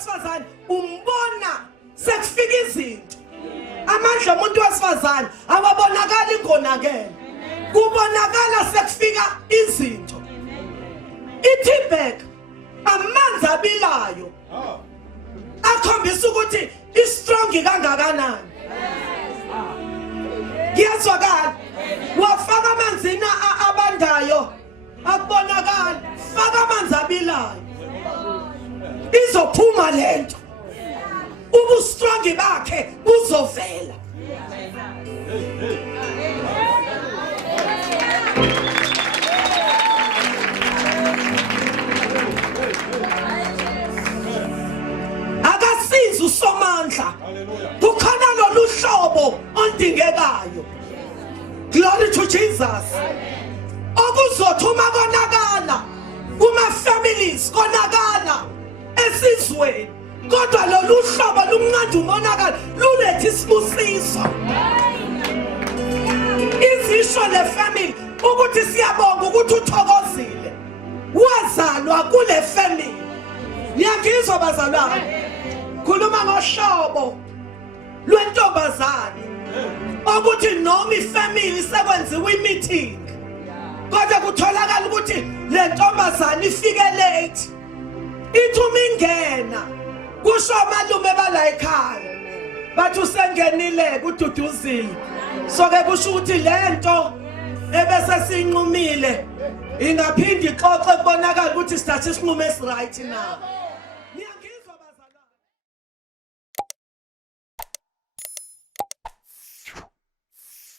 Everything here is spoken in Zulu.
wesifazane umbona sekufika izinto. Amandla omuntu wesifazane awabonakala ingonakele. Kubonakala sekufika izinto. Itibek amanzi abilayo. Akhombisa ukuthi istrong kangakanani. Ngiyazwakala. Wafaka amanzi abandayo akubonakala. Faka amanzi abilayo. Izophuma lento. Ubustrong bakhe buzovela. Akasiza usomandla. Kukhona lolu hlobo ondingekayo. Glory to Jesus. Okuzothuma konakala kuma families konakala esizweni. Kodwa lolu hlobo lumncane umonakala lulethe isibusiso. Izisho le family ukuthi siyabonga ukuthi uthokozile. Wazalwa kule family. Niyangizwa bazalwane. Khuluma ngohlobo lwentombazane. Ukuthi noma ifamily sekwenziwe imeeting. Kodwa kutholakala ukuthi le ntombazane ifike late. Ithuma ingena. Kusho malume bala ekhaya. Bathi usengenile kududuzile. So ke kusho ukuthi lento ebese sinqumile ingaphindi ixoxe kubonakala ukuthi sithatha isinqumo esiright na.